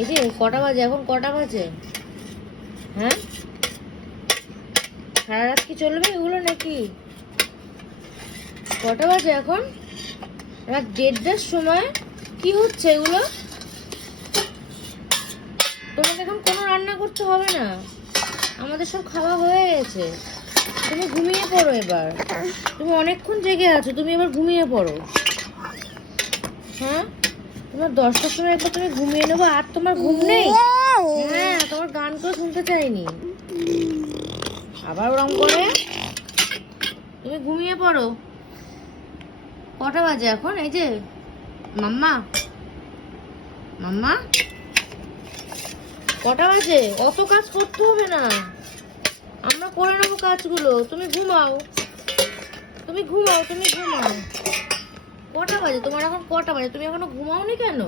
এই যে কটা বাজে এখন, কটা বাজে? হ্যাঁ, সারা রাত কি চলবে এগুলো নাকি? কটা বাজে এখন? রাত 1:30টার সময়। কি হচ্ছে এগুলো? তোমাকে এখন কোনো রান্না করতে হবে না, আমাদের সব খাওয়া হয়ে গেছে। তুমি ঘুমিয়ে পড়ো এবার। তুমি অনেকক্ষণ জেগে আছো, তুমি এবার ঘুমিয়ে পড়ো। হ্যাঁ, তোমার 10টার সময় একবার তুমি ঘুমিয়ে নেবো, আর তোমার ঘুম নেই? হ্যাঁ, তোমার গান করে শুনতে চাইনি, আবার ওরম করে। তুমি ঘুমিয়ে পড়ো। কটা বাজে এখন? এই যে মাম্মা, মাম্মা, কটা বাজে? অত কাজ করতে হবে না, আমরা করে নেবো কাজগুলো। তুমি ঘুমাও, তুমি ঘুমাও, তুমি ঘুমাও। কটা বাজে তোমার এখন? কটা বাজে? তুমি এখনো ঘুমাওনি কেন?